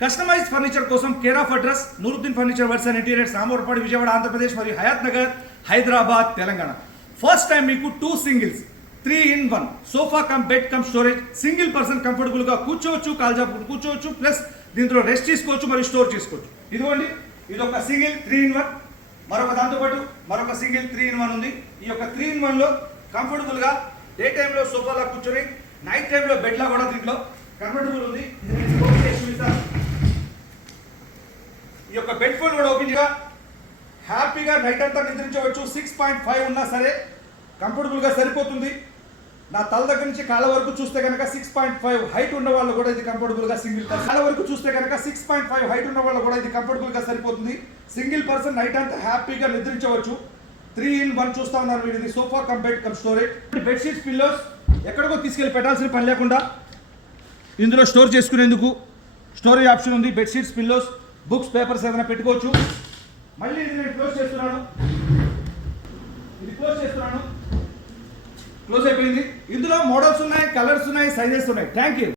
Customized furniture కోసం care of address Nooruddin furniture works and interiors Ramavarapadu Vijayawada Andhra Pradesh మరియు Hayat Nagar Hyderabad Telangana. First time మీకు 2 singles 3-in-1 sofa cum bed come storage. Single person కంఫర్టబుల్గా కూర్చోవచ్చు, కాల్జాపుడు కూర్చోవచ్చు, plus దీంట్లో రెస్ట్ తీసుకోవచ్చు మరియు స్టోర్ చేసుకోవచ్చు. ఇదిగోండి, ఇది ఒక సింగిల్ 3-in-1. మరొక దాంతోపాటు మరొక సింగిల్ 3-in-1 ఉంది. ఈ యొక్క 3-in-1లో కంఫర్టబుల్గా డే టైంలో సోఫాలా కూర్చొని నైట్ టైంలో బెడ్లా కూడా దీంట్లో కంఫర్టబుల్ ఉంది. ఈ యొక్క బెడ్ ఫోల్డ్ కూడా ఓపెన్ గా హ్యాపీగా నైట్ అంతా నిద్రించవచ్చు. 6.5 ఉన్నా సరే కంఫర్టబుల్గా సరిపోతుంది. నా తల దగ్గర నుంచి కాళ్ళ వరకు చూస్తే కనుక 6.5 హైట్ ఉన్న వాళ్ళు కూడా ఇది కంఫర్టబుల్గా సింగిల్ కాళ్ళ వరకు చూస్తే కనుక 6.5 హైట్ ఉన్న వాళ్ళు కూడా ఇది కంఫర్టబుల్గా సరిపోతుంది. సింగిల్ పర్సన్ నైట్ అంతా హ్యాపీగా నిద్రించవచ్చు. 3-in-1 చూస్తా ఉన్నారు మీరు. ఇది sofa cum bed come storage. Bedsheets pillows ఎక్కడికో తీసుకెళ్ళి పెట్టాల్సిన పని లేకుండా ఇందులో స్టోర్ చేసుకునేందుకు స్టోరేజ్ ఆప్షన్ ఉంది. బెడ్షీట్స్ పిల్లోస్ బుక్స్ పేపర్స్ ఏదైనా పెట్టుకోవచ్చు. మళ్ళీ ఇది నేను క్లోజ్ చేస్తున్నాను. ఇది క్లోజ్ చేస్తున్నాను. క్లోజ్ అయిపోయింది. ఇందులో మోడల్స్ ఉన్నాయి, కలర్స్ ఉన్నాయి, సైజెస్ ఉన్నాయి. Thank you.